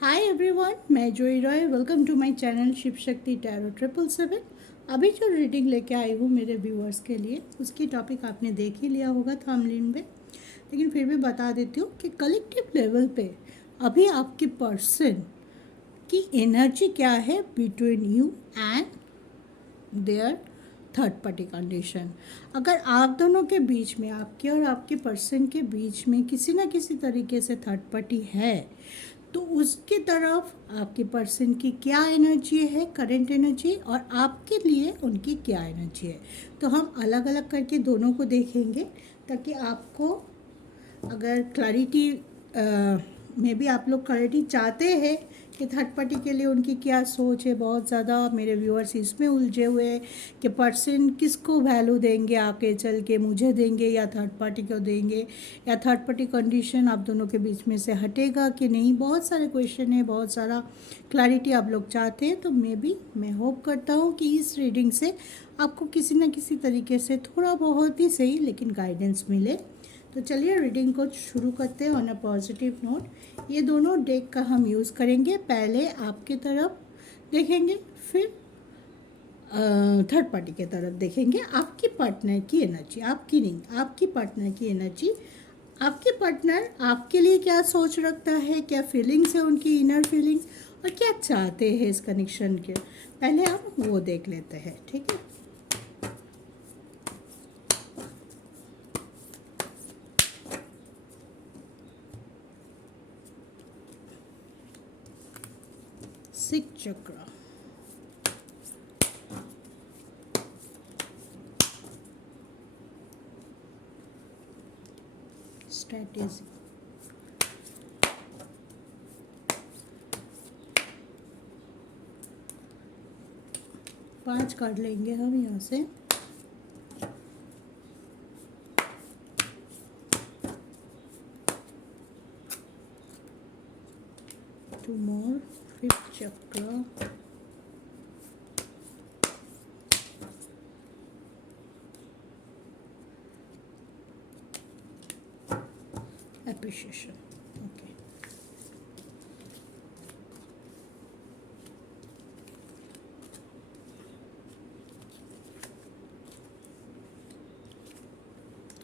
हाय everyone, मैं Joy Roy. Welcome to my channel Shiv Shakti tarot 777। अभी जो रीडिंग लेके आई हूँ मेरे व्यूअर्स के लिए, उसकी टॉपिक आपने देख ही लिया होगा थंबनेल में, लेकिन फिर भी बता देती हूँ कि कलेक्टिव लेवल पे अभी आपके पर्सन की एनर्जी क्या है between you and there third party condition. अगर आप दोनों के बीच में, आपके और आपके पर्सन के बीच में किसी ना किसी तरीके से थर्ड पार्टी है, तो उसकी तरफ आपके पर्सन की क्या एनर्जी है, करंट एनर्जी, और आपके लिए उनकी क्या एनर्जी है। तो हम अलग अलग करके दोनों को देखेंगे ताकि आपको अगर क्लैरिटी में भी आप लोग क्लैरिटी चाहते हैं कि थर्ड पार्टी के लिए उनकी क्या सोच है। बहुत ज़्यादा मेरे व्यूअर्स इसमें उलझे हुए हैं कि पर्सन किसको वैल्यू देंगे, आगे चल के मुझे देंगे या थर्ड पार्टी को देंगे, या थर्ड पार्टी कंडीशन आप दोनों के बीच में से हटेगा कि नहीं। बहुत सारे क्वेश्चन है, बहुत सारा क्लैरिटी आप लोग चाहते हैं। तो मैं होप करता हूँ कि इस रीडिंग से आपको किसी न किसी तरीके से थोड़ा बहुत ही सही लेकिन गाइडेंस मिले। तो चलिए रीडिंग को शुरू करते हैं ऑन अ पॉजिटिव नोट। ये दोनों डेक का हम यूज़ करेंगे। पहले आपके तरफ देखेंगे, फिर थर्ड पार्टी के तरफ देखेंगे। आपकी पार्टनर की एनर्जी, आपकी नहीं, आपकी पार्टनर की एनर्जी। आपके पार्टनर आपके लिए क्या सोच रखता है, क्या फीलिंग्स है उनकी, इनर फीलिंग्स, और क्या चाहते हैं इस कनेक्शन के। पहले हम वो देख लेते हैं, ठीक है। सिक्स चक्र, स्ट्रेटेजी, 5 कार्ड लेंगे हम यहाँ से। टू मोर, फिफ्थ चक्र, appreciation. Okay.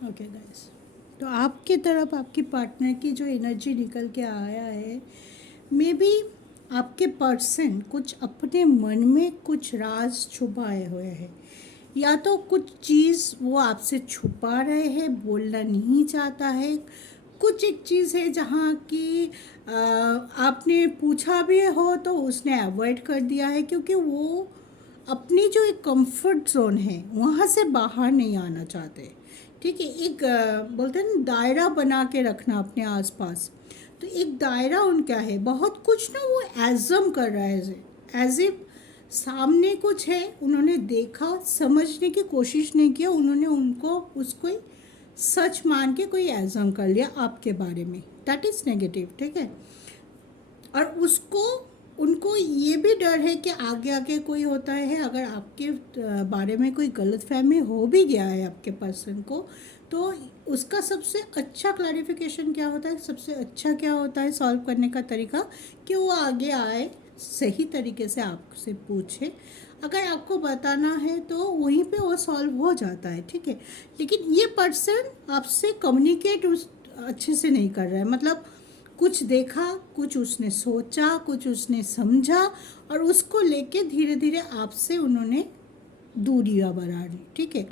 ओके गाइस, तो आपकी तरफ आपकी पार्टनर की जो एनर्जी निकल के आया है, मे बी आपके पर्सन कुछ अपने मन में कुछ राज छुपाए हुए हैं, या तो कुछ चीज़ वो आपसे छुपा रहे हैं, बोलना नहीं चाहता है। कुछ एक चीज़ है जहाँ की आपने पूछा भी हो तो उसने अवॉइड कर दिया है, क्योंकि वो अपनी जो एक कंफर्ट जोन है वहाँ से बाहर नहीं आना चाहते। ठीक है, एक बोलते हैं ना दायरा बना के रखना अपने आसपास। तो एक दायरा उनका है, बहुत कुछ ना वो एजम कर रहा है, एज इफ सामने कुछ है, उन्होंने देखा, समझने की कोशिश नहीं किया, उन्होंने उनको उसको ही सच मान के कोई एजम कर लिया आपके बारे में। दैट इज़ नेगेटिव, ठीक है। और उसको उनको ये भी डर है कि आगे आगे कोई होता है, अगर आपके बारे में कोई गलतफहमी हो भी गया है आपके पर्सन को, तो उसका सबसे अच्छा क्लैरिफिकेशन क्या होता है, सबसे अच्छा क्या होता है सॉल्व करने का तरीका, कि वो आगे आए, सही तरीके से आपसे पूछे। अगर आपको बताना है तो वहीं पे वो सॉल्व हो जाता है, ठीक है। लेकिन ये पर्सन आपसे कम्युनिकेट उस अच्छे से नहीं कर रहा है, मतलब कुछ देखा, कुछ उसने सोचा, कुछ उसने समझा, और उसको लेके धीरे धीरे आपसे उन्होंने दूरियां बढ़ा दी, ठीक है।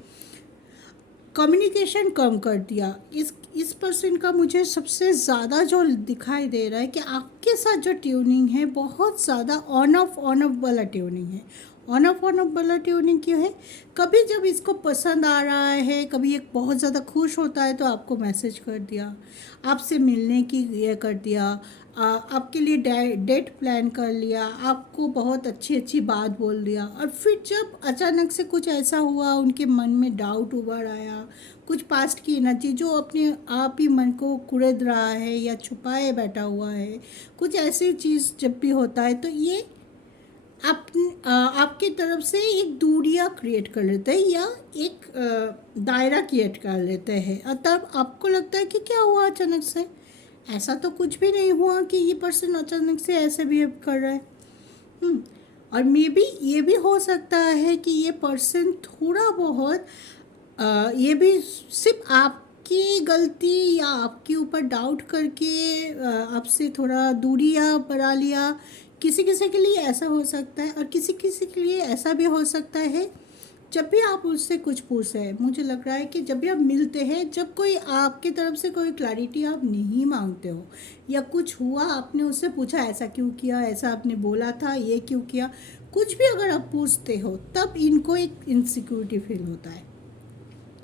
कम्युनिकेशन कम कर दिया। इस पर्सन का मुझे सबसे ज़्यादा जो दिखाई दे रहा है कि आपके साथ जो ट्यूनिंग है बहुत ज़्यादा ऑन ऑफ वाला ट्यूनिंग है। ऑन ऑफ वाला ट्यूनिंग क्यों है, कभी जब इसको पसंद आ रहा है, कभी एक बहुत ज़्यादा खुश होता है तो आपको मैसेज कर दिया, आपसे मिलने की ये कर दिया, आपके लिए डेट प्लान कर लिया, आपको बहुत अच्छी अच्छी बात बोल दिया, और फिर जब अचानक से कुछ ऐसा हुआ, उनके मन में डाउट उभर आया, कुछ पास्ट की एनर्जी जो अपने आप ही मन को कुरेद रहा है या छुपाए बैठा हुआ है, कुछ ऐसी चीज़ जब भी होता है तो ये आपकी तरफ से एक दूरियां क्रिएट कर लेते हैं, या एक दायरा क्रिएट कर लेते हैं, और तब आपको लगता है कि क्या हुआ अचानक से, ऐसा तो कुछ भी नहीं हुआ कि ये पर्सन अचानक से ऐसे बिहेव कर रहा है। और मे बी ये भी हो सकता है कि ये पर्सन थोड़ा बहुत ये भी सिर्फ आपकी गलती या आपके ऊपर डाउट करके आपसे थोड़ा दूरियां बढ़ा लिया। किसी किसी के लिए ऐसा हो सकता है, और किसी किसी के लिए ऐसा भी हो सकता है जब भी आप उससे कुछ पूछते हैं, मुझे लग रहा है कि जब भी आप मिलते हैं, जब कोई आपकी तरफ से कोई क्लैरिटी आप नहीं मांगते हो, या कुछ हुआ आपने उससे पूछा ऐसा क्यों किया, ऐसा आपने बोला था, ये क्यों किया, कुछ भी अगर आप पूछते हो, तब इनको एक इनसिक्योरिटी फील होता है।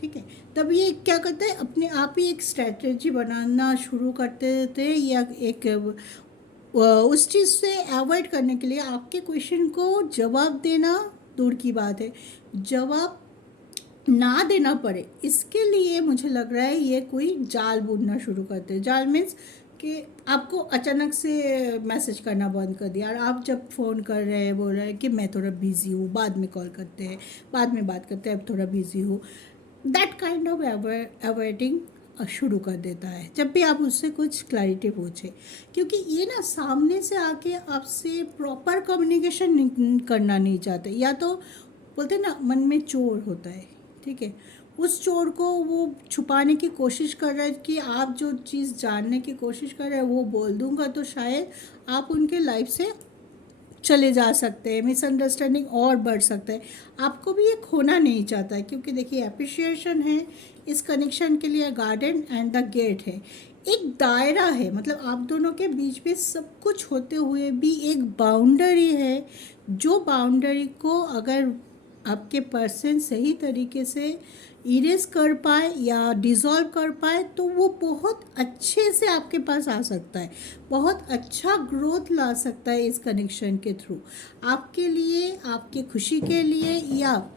ठीक है, तब ये क्या करते हैं, अपने आप ही एक स्ट्रेटजी बनाना शुरू करते थे, या एक उस चीज़ से अवॉइड करने के लिए आपके क्वेश्चन को जवाब देना दूर की बात है, जवाब ना देना पड़े, इसके लिए मुझे लग रहा है ये कोई जाल बुनना शुरू करते हैं। जाल मीन्स कि आपको अचानक से मैसेज करना बंद कर दिया, और आप जब फ़ोन कर रहे हैं बोल रहे हैं कि मैं थोड़ा बिज़ी हूँ, बाद में कॉल करते हैं, बाद में बात करते हैं, अब थोड़ा बिज़ी हूँ। दैट काइंड ऑफ अवॉइडिंग शुरू कर देता है जब भी आप उससे कुछ क्लैरिटी पूछे, क्योंकि ये ना सामने से आके आपसे प्रॉपर कम्युनिकेशन करना नहीं चाहते, या तो बोलते हैं ना मन में चोर होता है। ठीक है, उस चोर को वो छुपाने की कोशिश कर रहा है कि आप जो चीज़ जानने की कोशिश कर रहे हैं वो बोल दूंगा तो शायद आप उनके लाइफ से चले जा सकते हैं, मिसअंडरस्टैंडिंग और बढ़ सकता है। आपको भी ये खोना नहीं चाहता है, क्योंकि देखिए अप्रिशिएशन है, इस कनेक्शन के लिए गार्डन एंड द गेट है, एक दायरा है, मतलब आप दोनों के बीच में सब कुछ होते हुए भी एक बाउंड्री है, जो बाउंड्री को अगर आपके पर्सन सही तरीके से इरेज कर पाए या डिज़ोल्व कर पाए तो वो बहुत अच्छे से आपके पास आ सकता है, बहुत अच्छा ग्रोथ ला सकता है इस कनेक्शन के थ्रू, आपके लिए, आपके खुशी के लिए, या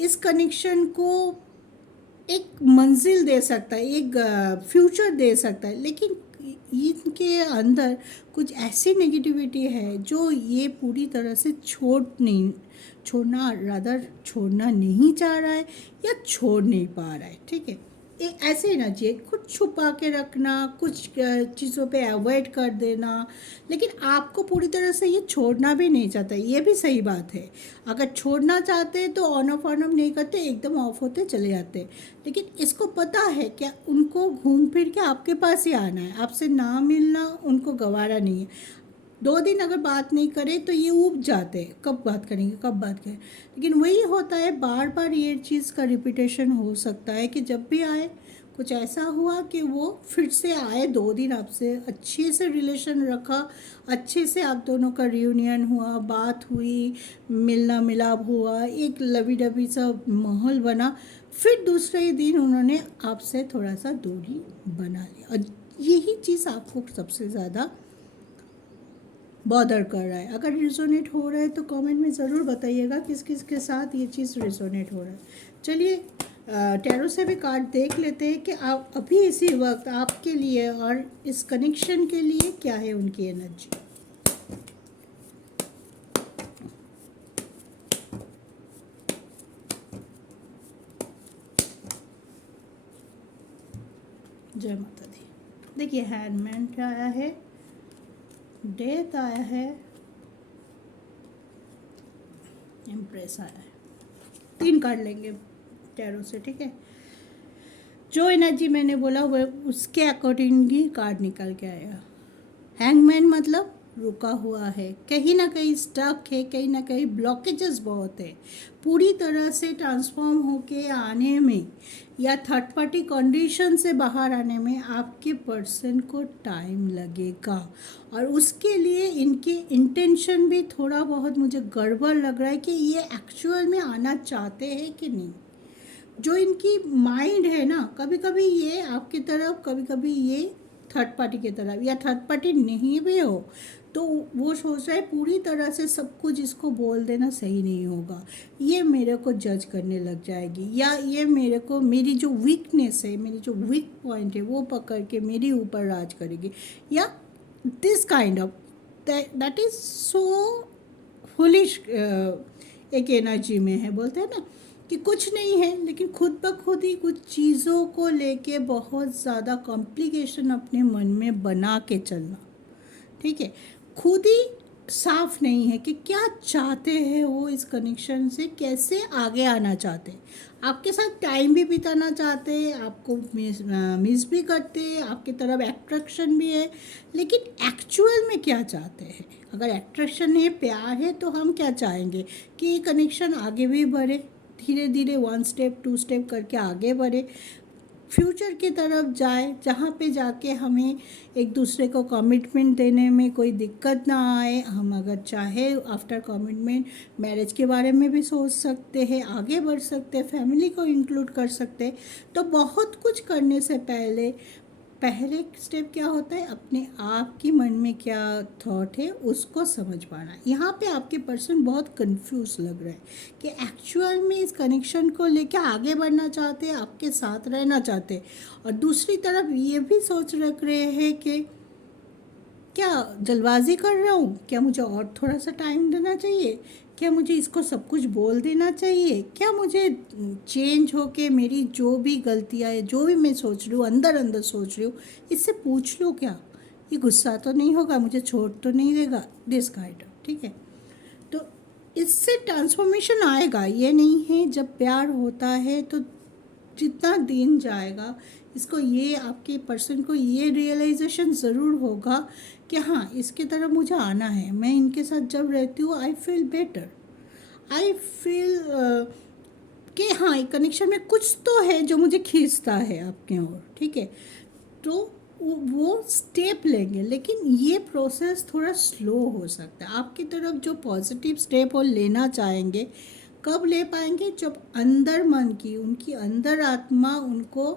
इस कनेक्शन को एक मंजिल दे सकता है, एक फ्यूचर दे सकता है। लेकिन इनके अंदर कुछ ऐसी नेगेटिविटी है जो ये पूरी तरह से छोड़ना रादर छोड़ना नहीं चाह रहा है, या छोड़ नहीं पा रहा है। ठीक है, एक ऐसे एनर्जी है, कुछ छुपा के रखना, कुछ चीज़ों पे अवॉइड कर देना, लेकिन आपको पूरी तरह से ये छोड़ना भी नहीं चाहता, ये भी सही बात है। अगर छोड़ना चाहते हैं तो ऑन ऑफ नहीं करते, एकदम ऑफ होते चले जाते हैं, लेकिन इसको पता है क्या उनको घूम फिर के आपके पास ही आना है, आपसे ना मिलना उनको गवारा नहीं है। 2 दिन अगर बात नहीं करे तो ये ऊब जाते हैं, कब बात करेंगे, कब बात करें, लेकिन वही होता है, बार बार ये चीज़ का रिपीटेशन हो सकता है कि जब भी आए कुछ ऐसा हुआ कि वो फिर से आए, 2 दिन आपसे अच्छे से रिलेशन रखा, अच्छे से आप दोनों का रियूनियन हुआ, बात हुई, मिलना मिलाप हुआ, एक लवी डबी सा माहौल बना, फिर दूसरे ही दिन उन्होंने आपसे थोड़ा सा दूरी बना लिया, और यही चीज़ आपको सबसे ज़्यादा बॉदर कर रहा है। अगर रिजोनेट हो रहा है तो कमेंट में ज़रूर बताइएगा किस किस के साथ ये चीज़ रिजोनेट हो रहा है। चलिए टैरो से भी कार्ड देख लेते हैं कि आप अभी इसी वक्त आपके लिए और इस कनेक्शन के लिए क्या है उनकी एनर्जी। जय माता दी। देखिए हैंडमैन आया है, डेथ आया है, इम्प्रेस आया है। 3 कार्ड लेंगे टैरो से। ठीक है, जो एनर्जी मैंने बोला वो उसके अकॉर्डिंग ही कार्ड निकल के आएगा। हैंगमैन मतलब रुका हुआ है, कहीं ना कहीं स्टक है, कहीं ना कहीं ब्लॉकेजेस बहुत है, पूरी तरह से ट्रांसफॉर्म होके आने में या थर्ड पार्टी कंडीशन से बाहर आने में आपके पर्सन को टाइम लगेगा, और उसके लिए इनके इंटेंशन भी थोड़ा बहुत मुझे गड़बड़ लग रहा है कि ये एक्चुअल में आना चाहते हैं कि नहीं। जो इनकी माइंड है ना, कभी कभी ये आपकी तरफ, कभी कभी ये थर्ड पार्टी की तरफ, या थर्ड पार्टी नहीं भी हो तो वो सोच रहा है पूरी तरह से सब कुछ इसको बोल देना सही नहीं होगा, ये मेरे को जज करने लग जाएगी, या ये मेरे को मेरी जो वीकनेस है, मेरी जो वीक पॉइंट है वो पकड़ के मेरे ऊपर राज करेगी, या this kind of that is so foolish एक एनर्जी में है, बोलते हैं ना कि कुछ नहीं है, लेकिन खुद ब खुद ही कुछ चीज़ों को लेके बहुत ज़्यादा कॉम्प्लिकेशन अपने मन में बना के चलना। ठीक है, खुद ही साफ नहीं है कि क्या चाहते हैं वो इस कनेक्शन से, कैसे आगे आना चाहते हैं, आपके साथ टाइम भी बिताना चाहते हैं, आपको मिस भी करते हैं, आपकी तरफ अट्रैक्शन भी है, लेकिन एक्चुअल में क्या चाहते हैं। अगर अट्रैक्शन है, प्यार है, तो हम क्या चाहेंगे कि ये कनेक्शन आगे भी बढ़े, धीरे धीरे 1 स्टेप 2 स्टेप करके आगे बढ़े, फ्यूचर की तरफ जाए, जहाँ पे जाके हमें एक दूसरे को कमिटमेंट देने में कोई दिक्कत ना आए। हम अगर चाहे आफ्टर कमिटमेंट मैरिज के बारे में भी सोच सकते हैं, आगे बढ़ सकते हैं, फैमिली को इंक्लूड कर सकते हैं। तो बहुत कुछ करने से पहले पहले स्टेप क्या होता है, अपने आप की मन में क्या थॉट है उसको समझ पाना। यहाँ पे आपके पर्सन बहुत कंफ्यूज लग रहा है कि एक्चुअल में इस कनेक्शन को लेके आगे बढ़ना चाहते हैं, आपके साथ रहना चाहते हैं, और दूसरी तरफ ये भी सोच रख रहे हैं कि क्या जल्दबाजी कर रहा हूँ, क्या मुझे और थोड़ा सा टाइम देना चाहिए, क्या मुझे इसको सब कुछ बोल देना चाहिए, क्या मुझे चेंज हो के मेरी जो भी गलतियाँ है, जो भी मैं सोच रही हूँ, अंदर अंदर सोच रही हूँ, इससे पूछ लो क्या, ये गुस्सा तो नहीं होगा, मुझे छोड़ तो नहीं देगा, दिस काइंड ऑफ। ठीक है, तो इससे ट्रांसफॉर्मेशन आएगा। ये नहीं है, जब प्यार होता है तो जितना दिन जाएगा, इसको ये आपके पर्सन को ये रियलाइजेशन ज़रूर होगा कि हाँ, इसके तरफ मुझे आना है। मैं इनके साथ जब रहती हूँ I feel better, I feel कि हाँ, एक कनेक्शन में कुछ तो है जो मुझे खींचता है आपके ओर। ठीक है, तो वो स्टेप लेंगे, लेकिन ये प्रोसेस थोड़ा स्लो हो सकता है। आपकी तरफ जो पॉजिटिव स्टेप वो लेना चाहेंगे, कब ले पाएंगे, जब अंदर मन की, उनकी अंदर आत्मा उनको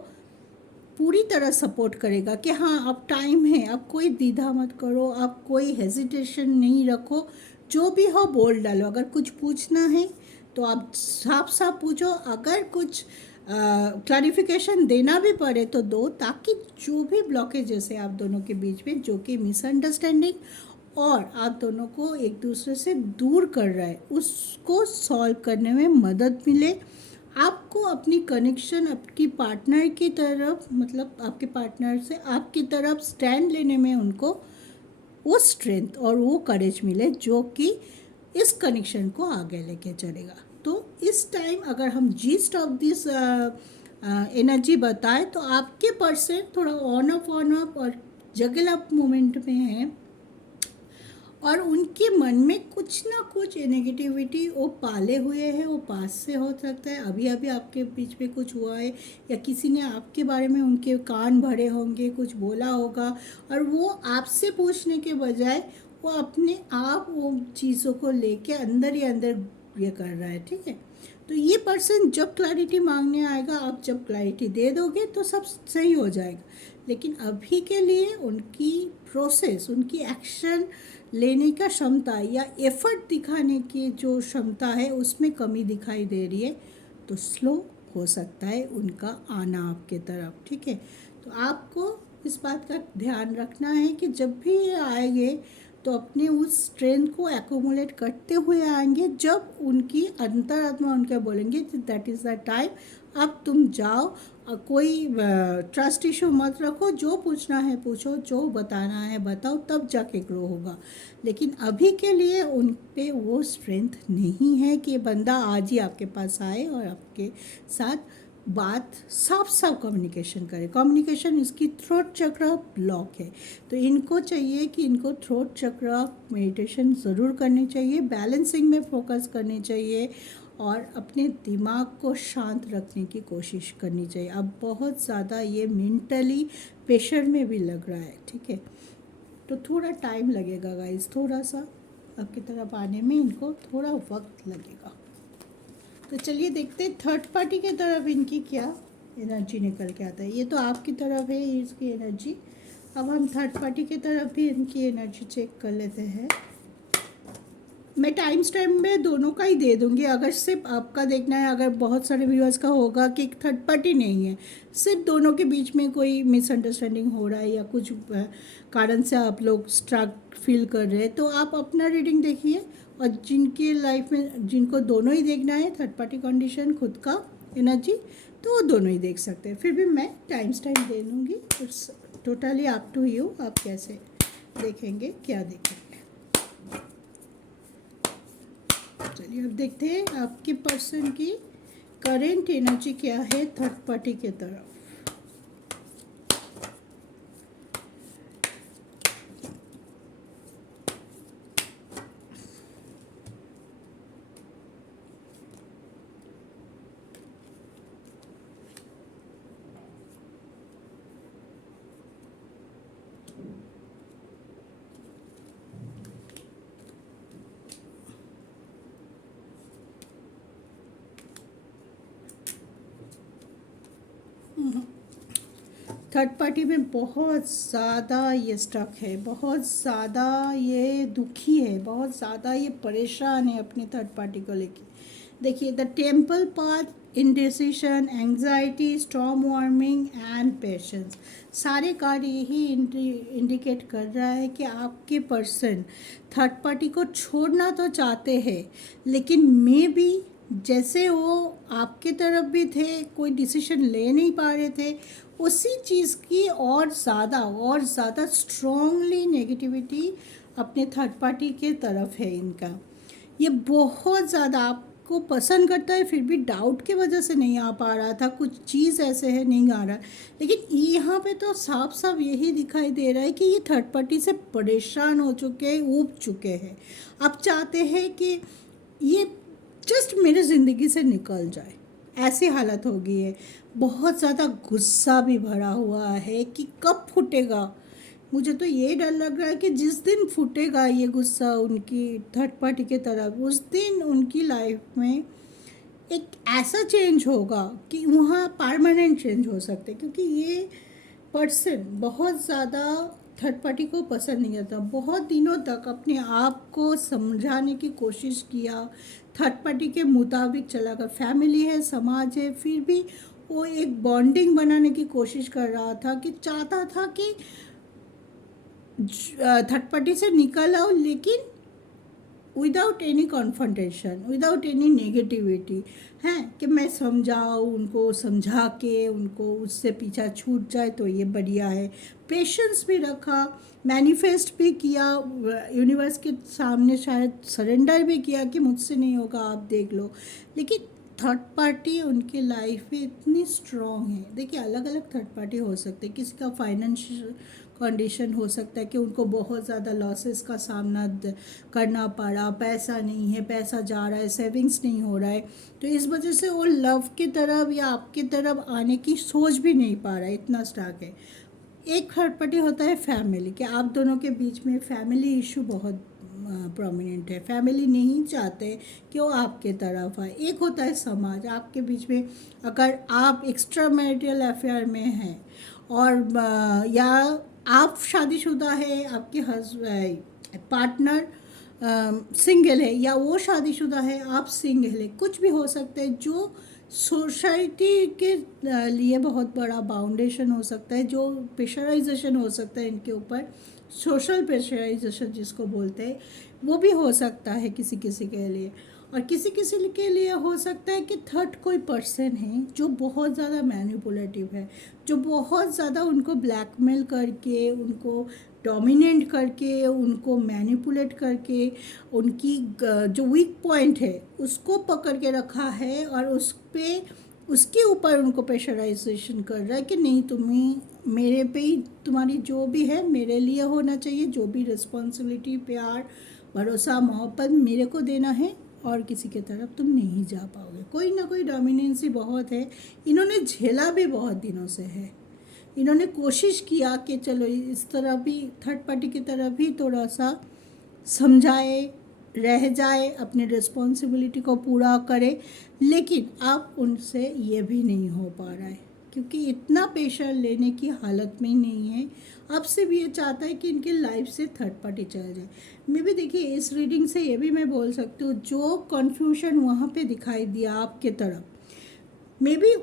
पूरी तरह सपोर्ट करेगा कि हाँ, अब टाइम है, अब कोई द्विधा मत करो, अब कोई हेजिटेशन नहीं रखो, जो भी हो बोल डालो। अगर कुछ पूछना है तो आप साफ साफ पूछो, अगर कुछ क्लैरिफिकेशन देना भी पड़े तो दो, ताकि जो भी ब्लॉकेजेस है आप दोनों के बीच में, जो कि मिसअंडरस्टैंडिंग और आप दोनों को एक दूसरे से दूर कर रहा है, उसको सॉल्व करने में मदद मिले। आपको अपनी कनेक्शन आपकी पार्टनर की तरफ, मतलब आपके पार्टनर से आपकी तरफ स्टैंड लेने में उनको वो स्ट्रेंथ और वो करेज मिले, जो कि इस कनेक्शन को आगे लेके चलेगा। तो इस टाइम अगर हम जीस्ट ऑफ दिस एनर्जी बताएं तो आपके पर्सन थोड़ा ऑन ऑफ और जगल अप मोमेंट में है, और उनके मन में कुछ ना कुछ नेगेटिविटी वो पाले हुए हैं। वो पास से हो सकता है, अभी अभी आपके बीच में कुछ हुआ है, या किसी ने आपके बारे में उनके कान भरे होंगे, कुछ बोला होगा, और वो आपसे पूछने के बजाय वो अपने आप वो चीज़ों को लेके अंदर ही अंदर ये कर रहा है। ठीक है, तो ये पर्सन जब क्लैरिटी मांगने आएगा, आप जब क्लैरिटी दे दोगे तो सब सही हो जाएगा। लेकिन अभी के लिए उनकी प्रोसेस, उनकी एक्शन लेने का क्षमता या एफर्ट दिखाने की जो क्षमता है, उसमें कमी दिखाई दे रही है। तो स्लो हो सकता है उनका आना आपके तरफ। ठीक है, तो आपको इस बात का ध्यान रखना है कि जब भी ये आएंगे तो अपने उस स्ट्रेंथ को एक्यूमुलेट करते हुए आएंगे, जब उनकी अंतरात्मा उनके बोलेंगे दैट इज़ द टाइम, अब तुम जाओ, कोई ट्रस्ट इशू मत रखो, जो पूछना है पूछो, जो बताना है बताओ, तब जाके ग्रो होगा। लेकिन अभी के लिए उन पे वो स्ट्रेंथ नहीं है कि बंदा आज ही आपके पास आए और आपके साथ बात साफ साफ कम्युनिकेशन करे। कम्युनिकेशन इसकी थ्रोट चक्र ब्लॉक है, तो इनको चाहिए कि इनको थ्रोट चक्र मेडिटेशन ज़रूर करनी चाहिए, बैलेंसिंग में फोकस करनी चाहिए, और अपने दिमाग को शांत रखने की कोशिश करनी चाहिए। अब बहुत ज़्यादा ये मेंटली प्रेशर में भी लग रहा है। ठीक है, तो थोड़ा टाइम लगेगा गाइस, थोड़ा सा आपकी तरफ आने में इनको थोड़ा वक्त लगेगा। तो चलिए देखते हैं थर्ड पार्टी की तरफ इनकी क्या एनर्जी निकल के आता है। ये तो आपकी तरफ है इसकी एनर्जी, अब हम थर्ड पार्टी की तरफ भी इनकी एनर्जी चेक कर लेते हैं। मैं टाइम स्टैम्प में दोनों का ही दे दूँगी। अगर सिर्फ आपका देखना है, अगर बहुत सारे व्यूअर्स का होगा कि एक थर्ड पार्टी नहीं है, सिर्फ दोनों के बीच में कोई मिसअंडरस्टैंडिंग हो रहा है या कुछ कारण से आप लोग स्ट्रक फील कर रहे हैं, तो आप अपना रीडिंग देखिए। और जिनके लाइफ में जिनको दोनों ही देखना है, थर्ड पार्टी कंडीशन, खुद का एनर्जी, तो वो दोनों ही देख सकते हैं। फिर भी मैं टाइम स्टैम्प दे दूँगी। It's totally up to you, आप कैसे देखेंगे, क्या देखेंगे। चलिए अब देखते हैं आपके पर्सन की करेंट एनर्जी क्या है थर्ड पार्टी के तरफ। थर्ड पार्टी में बहुत ज़्यादा ये स्टक है, बहुत ज़्यादा ये दुखी है, बहुत ज़्यादा ये परेशान है अपनी थर्ड पार्टी को लेके। देखिए, the temple path, indecision, anxiety, storm warming and patience, सारे कार्ड यही इंडिकेट कर रहा है कि आपके पर्सन थर्ड पार्टी को छोड़ना तो चाहते हैं, लेकिन मे बी जैसे वो आपके तरफ भी थे, कोई डिसीजन ले नहीं पा रहे थे, उसी चीज़ की और ज़्यादा स्ट्रॉन्गली नेगेटिविटी अपने थर्ड पार्टी के तरफ है इनका। ये बहुत ज़्यादा आपको पसंद करता है, फिर भी डाउट की वजह से नहीं आ पा रहा था, कुछ चीज़ ऐसे है नहीं आ रहा। लेकिन यहाँ पे तो साफ साफ यही दिखाई दे रहा है कि ये थर्ड पार्टी से परेशान हो चुके हैं, ऊब चुके हैं। आप चाहते हैं कि ये जस्ट मेरे ज़िंदगी से निकल जाए, ऐसी हालत हो गई है। बहुत ज़्यादा गुस्सा भी भरा हुआ है कि कब फूटेगा। मुझे तो ये डर लग रहा है कि जिस दिन फूटेगा ये गुस्सा उनकी थर्ड पार्टी के तरफ, उस दिन उनकी लाइफ में एक ऐसा चेंज होगा कि वहाँ परमानेंट चेंज हो सकते हैं। क्योंकि ये पर्सन बहुत ज़्यादा थर्ड पार्टी को पसंद नहीं करता। बहुत दिनों तक अपने आप को समझाने की कोशिश किया, थर्ड पार्टी के मुताबिक चला कर, फैमिली है, समाज है, फिर भी वो एक बॉन्डिंग बनाने की कोशिश कर रहा था कि चाहता था कि थर्ड पार्टी से निकल आओ, लेकिन without any confrontation, without any negativity, हैं कि मैं समझाऊँ उनको, समझा के उनको उससे पीछा छूट जाए तो ये बढ़िया है। पेशेंस भी रखा, मैनिफेस्ट भी किया, यूनिवर्स के सामने शायद सरेंडर भी किया कि मुझसे नहीं होगा, आप देख लो। लेकिन थर्ड पार्टी उनकी लाइफ में इतनी स्ट्रॉन्ग है। देखिए, अलग अलग थर्ड पार्टी हो सकते हैं। किसी का फाइनेंशियल कंडीशन हो सकता है कि उनको बहुत ज़्यादा लॉसेस का सामना करना पड़ा, पैसा नहीं है, पैसा जा रहा है, सेविंग्स नहीं हो रहा है, तो इस वजह से वो लव की तरफ या आपकी तरफ आने की सोच भी नहीं पा रहा है, इतना स्टार्क है। एक थर्ड पार्टी होता है फैमिली, कि आप दोनों के बीच में फैमिली इशू बहुत प्रोमिनेंट है, फैमिली नहीं चाहते कि वो आपके तरफ आए। एक होता है समाज, आपके बीच में अगर आप एक्स्ट्रा मैरिटल अफेयर में हैं और या आप शादीशुदा है, आपके पार्टनर सिंगल है, या वो शादीशुदा है, आप सिंगल है, कुछ भी हो सकता है, जो सोसाइटी के लिए बहुत बड़ा बाउंडेशन हो सकता है, जो प्रेशराइजेशन हो सकता है इनके ऊपर, सोशल प्रेशराइजेशन जिसको बोलते हैं, वो भी हो सकता है किसी किसी के लिए। और किसी किसी के लिए हो सकता है कि थर्ड कोई पर्सन है जो बहुत ज़्यादा मैनिपुलेटिव है, जो बहुत ज़्यादा उनको ब्लैकमेल करके, उनको डोमिनेट करके, उनको मैनिपुलेट करके, उनकी जो वीक पॉइंट है उसको पकड़ के रखा है और उसके ऊपर उनको प्रेशराइजेशन कर रहा है कि नहीं, तुम्हें मेरे पे ही, तुम्हारी जो भी है मेरे लिए होना चाहिए, जो भी रिस्पॉन्सिबिलिटी, प्यार, भरोसा, मोहब्बत मेरे को देना है, और किसी के तरफ तुम नहीं जा पाओगे। कोई ना कोई डोमिनेंसी बहुत है, इन्होंने झेला भी बहुत दिनों से है। इन्होंने कोशिश किया कि चलो इस तरह भी, थर्ड पार्टी की तरफ भी थोड़ा सा समझाए, रह जाए, अपनी रिस्पॉन्सिबिलिटी को पूरा करे, लेकिन अब उनसे ये भी नहीं हो पा रहा है। क्योंकि इतना प्रेशर लेने की हालत में नहीं है। अब सिर्फ ये चाहता है कि इनकी लाइफ से थर्ड पार्टी चल जाए। मे भी देखिए, इस रीडिंग से ये भी मैं बोल सकती हूँ, जो कन्फ्यूजन वहाँ पे दिखाई दिया आपके तरफ, मे बी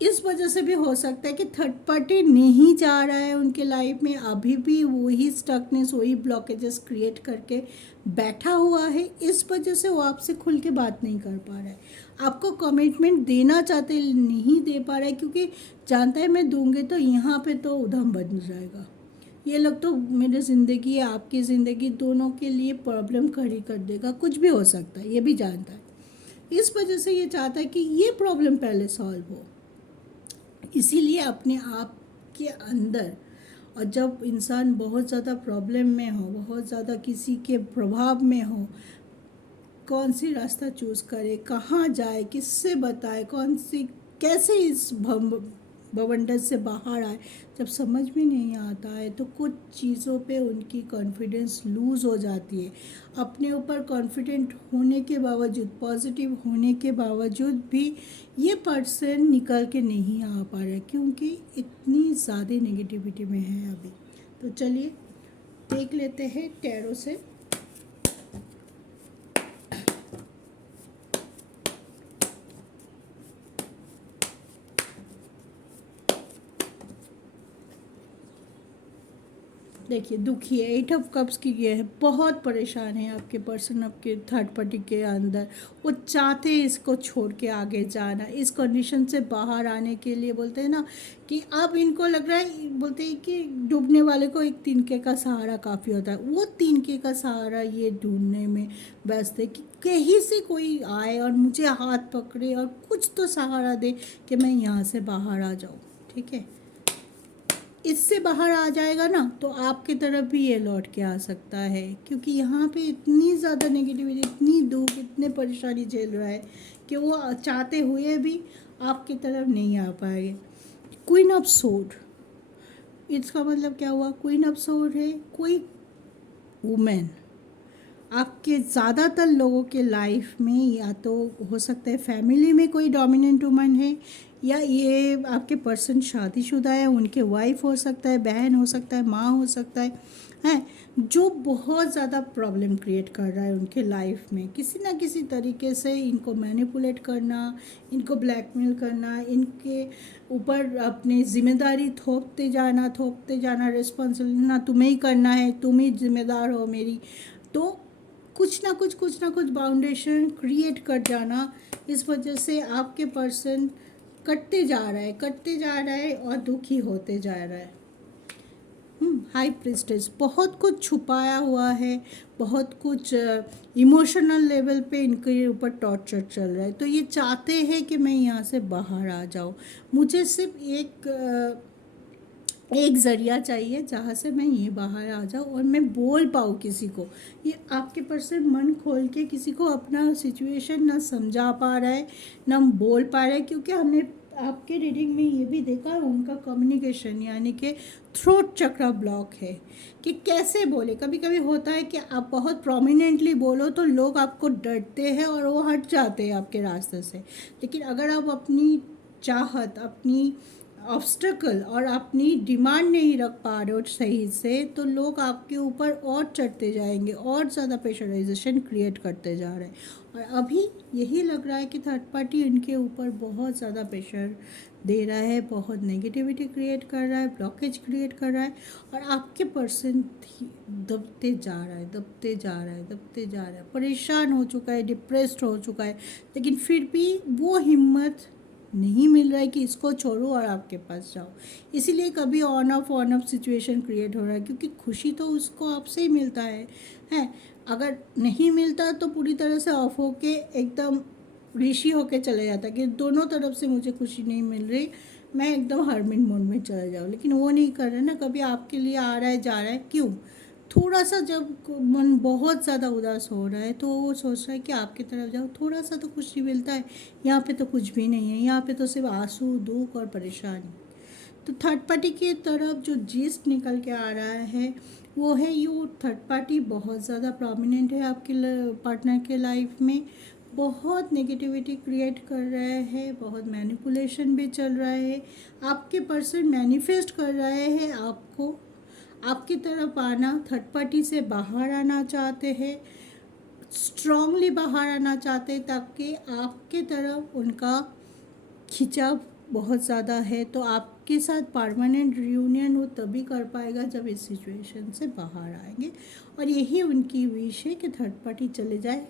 इस वजह से भी हो सकता है कि थर्ड पार्टी नहीं जा रहा है उनके लाइफ में, अभी भी वही स्टकनेस, वही ब्लॉकेजेस क्रिएट करके बैठा हुआ है। इस वजह से वो आपसे खुल के बात नहीं कर पा रहा है, आपको कमिटमेंट देना चाहते नहीं दे पा रहा है, क्योंकि जानता है मैं दूंगी तो यहाँ पे तो उधम बन जाएगा, ये लोग तो मेरी ज़िंदगी, आपकी ज़िंदगी दोनों के लिए प्रॉब्लम खड़ी कर देगा, कुछ भी हो सकता है, ये भी जानता है। इस वजह से ये चाहता है कि ये प्रॉब्लम पहले सॉल्व हो, इसीलिए अपने आप के अंदर। और जब इंसान बहुत ज़्यादा प्रॉब्लम में हो, बहुत ज़्यादा किसी के प्रभाव में हो, कौन सी रास्ता चूज़ करे, कहाँ जाए, किससे बताए, कौन सी कैसे इस बवंडर से बाहर आए, जब समझ में नहीं आता है तो कुछ चीज़ों पे उनकी कॉन्फिडेंस लूज़ हो जाती है। अपने ऊपर कॉन्फिडेंट होने के बावजूद, पॉजिटिव होने के बावजूद भी ये पर्सन निकल के नहीं आ पा रहा है, क्योंकि इतनी ज़्यादा नेगेटिविटी में है अभी। तो चलिए देख लेते हैं टैरो से। देखिए, दुखी है, 8 ऑफ कप्स की ये है, बहुत परेशान है आपके पर्सन, आपके थर्ड पार्टी के अंदर। वो चाहते हैं इसको छोड़ के आगे जाना, इस कंडीशन से बाहर आने के लिए। बोलते हैं ना कि अब इनको लग रहा है, बोलते हैं कि डूबने वाले को एक तिनके का सहारा काफ़ी होता है। वो तिनके का सहारा ये ढूंढने में व्यस्त है कि कहीं से कोई आए और मुझे हाथ पकड़े और कुछ तो सहारा दे कि मैं यहाँ से बाहर आ जाऊँ। ठीक है, इससे बाहर आ जाएगा ना तो आपकी तरफ भी ये लौट के आ सकता है, क्योंकि यहाँ पे इतनी ज़्यादा नेगेटिविटी, इतनी दुख, इतने परेशानी झेल रहा है कि वो चाहते हुए भी आपकी तरफ नहीं आ पाएंगे। क्वीन ऑफ सोर्ड, इसका मतलब क्या हुआ? क्वीन ऑफ सोर्ड है कोई वुमेन आपके ज़्यादातर लोगों के लाइफ में, या तो हो सकता है फैमिली में कोई डोमिनेंट वुमन है, या ये आपके पर्सन शादीशुदा है, उनके वाइफ हो सकता है, बहन हो सकता है, माँ हो सकता है जो बहुत ज़्यादा प्रॉब्लम क्रिएट कर रहा है उनके लाइफ में। किसी ना किसी तरीके से इनको मैनिपुलेट करना, इनको ब्लैकमेल करना, इनके ऊपर अपनी जिम्मेदारी थोपते जाना, रिस्पॉन्सिबिलिटी ना तुम्हें ही करना है, तुम ही जिम्मेदार हो मेरी। तो कुछ ना कुछ बाउंडेशन क्रिएट कर जाना, इस वजह से आपके पर्सन कटते जा रहा है और दुखी होते जा रहा है। हाई प्रिस्टेस, बहुत कुछ छुपाया हुआ है, बहुत कुछ इमोशनल लेवल पे इनके ऊपर टॉर्चर चल रहा है। तो ये चाहते हैं कि मैं यहाँ से बाहर आ जाऊँ, मुझे सिर्फ एक ज़रिया चाहिए जहाँ से मैं ये बाहर आ जाऊँ और मैं बोल पाऊँ किसी को। ये आपके पर्सन मन खोल के किसी को अपना सिचुएशन ना समझा पा रहा है, ना बोल पा रहा है, क्योंकि हमने आपके रीडिंग में ये भी देखा उनका कम्युनिकेशन यानी कि थ्रोट चक्र ब्लॉक है कि कैसे बोले। कभी कभी होता है कि आप बहुत प्रोमिनेंटली बोलो तो लोग आपको डरते हैं और वो हट जाते हैं आपके रास्ते से, लेकिन अगर आप अपनी चाहत, अपनी ऑब्स्टकल और अपनी डिमांड नहीं रख पा रहे हो सही से, तो लोग आपके ऊपर और चढ़ते जाएंगे और ज़्यादा प्रेशराइजेशन क्रिएट करते जा रहे हैं। और अभी यही लग रहा है कि थर्ड पार्टी इनके ऊपर बहुत ज़्यादा प्रेशर दे रहा है, बहुत नेगेटिविटी क्रिएट कर रहा है, ब्लॉकेज क्रिएट कर रहा है, और आपके पर्सन दबते जा रहा है, परेशान हो चुका है, डिप्रेस्ड हो चुका है, लेकिन फिर भी वो हिम्मत नहीं मिल रहा है कि इसको छोड़ो और आपके पास जाओ। इसीलिए कभी ऑन ऑफ सिचुएशन क्रिएट हो रहा है, क्योंकि खुशी तो उसको आपसे ही मिलता है। अगर नहीं मिलता तो पूरी तरह से ऑफ होके एकदम ऋषि होके चले जाता कि दोनों तरफ से मुझे खुशी नहीं मिल रही, मैं एकदम हरमिट मोड में चला जाऊँ, लेकिन वो नहीं कर रहे ना। कभी आपके लिए आ रहा है, जा रहा है, क्यों? थोड़ा सा जब मन बहुत ज़्यादा उदास हो रहा है तो वो सोच रहा है कि आपकी तरफ जाओ, थोड़ा सा तो खुशी मिलता है। यहाँ पे तो कुछ भी नहीं है, यहाँ पे तो सिर्फ आंसू, दुख और परेशानी। तो थर्ड पार्टी की तरफ जो जीस्ट निकल के आ रहा है वो है, ये थर्ड पार्टी बहुत ज़्यादा प्रोमिनेंट है आपके पार्टनर के लाइफ में, बहुत नेगेटिविटी क्रिएट कर रहा है, बहुत मैनिपुलेशन भी चल रहा है। आपके पर्सन मैनिफेस्ट कर रहे हैं आपको आपकी तरफ आना, थर्ड पार्टी से बाहर आना चाहते हैं, स्ट्रांगली बाहर आना चाहते हैं, ताकि आपके तरफ उनका खिंचाव बहुत ज़्यादा है। तो आपके साथ परमानेंट रियूनियन वो तभी कर पाएगा जब इस सिचुएशन से बाहर आएंगे। और यही उनकी विश है कि थर्ड पार्टी चले जाए,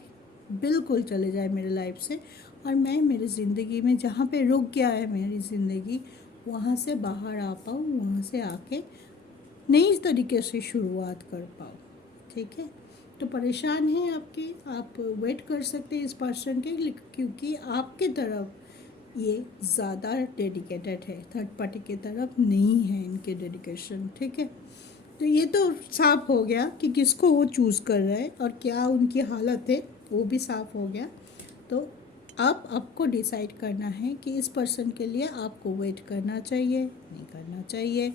बिल्कुल चले जाए मेरे लाइफ से, और मैं मेरी ज़िंदगी में जहाँ पे रुक गया है मेरी ज़िंदगी वहाँ से बाहर आ पाऊँ, वहाँ से आके नई तरीके से शुरुआत कर पाऊँ। ठीक है, तो परेशान हैं आपके, आप वेट कर सकते हैं इस पर्सन के, क्योंकि आपके तरफ ये ज़्यादा डेडिकेटेड है, थर्ड पार्टी की तरफ नहीं है इनके डेडिकेशन। ठीक है, तो ये तो साफ हो गया कि किसको वो चूज़ कर रहा है और क्या उनकी हालत है, वो भी साफ हो गया। तो अब आपको डिसाइड करना है कि इस पर्सन के लिए आपको वेट करना चाहिए, नहीं करना चाहिए,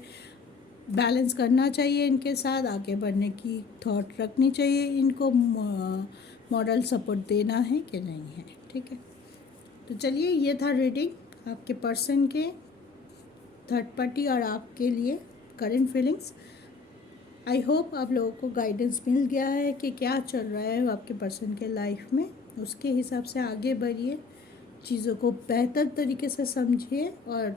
बैलेंस करना चाहिए, इनके साथ आगे बढ़ने की थॉट रखनी चाहिए, इनको मॉरल सपोर्ट देना है कि नहीं है। ठीक है, तो चलिए ये था रीडिंग आपके पर्सन के, थर्ड पार्टी और आपके लिए करंट फीलिंग्स। आई होप आप लोगों को गाइडेंस मिल गया है कि क्या चल रहा है आपके पर्सन के लाइफ में, उसके हिसाब से आगे बढ़िए, चीज़ों को बेहतर तरीके से समझिए और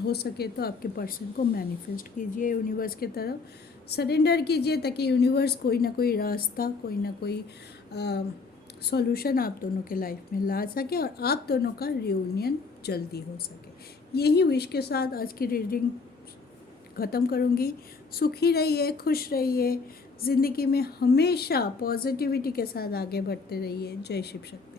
हो सके तो आपके पर्सन को मैनिफेस्ट कीजिए, यूनिवर्स की तरफ सरेंडर कीजिए, ताकि यूनिवर्स कोई ना कोई रास्ता, कोई ना कोई सॉल्यूशन आप दोनों के लाइफ में ला सके और आप दोनों का रियूनियन जल्दी हो सके। यही विश के साथ आज की रीडिंग ख़त्म करूँगी। सुखी रहिए, खुश रहिए, ज़िंदगी में हमेशा पॉजिटिविटी के साथ आगे बढ़ते रहिए। जय शिव शक्ति।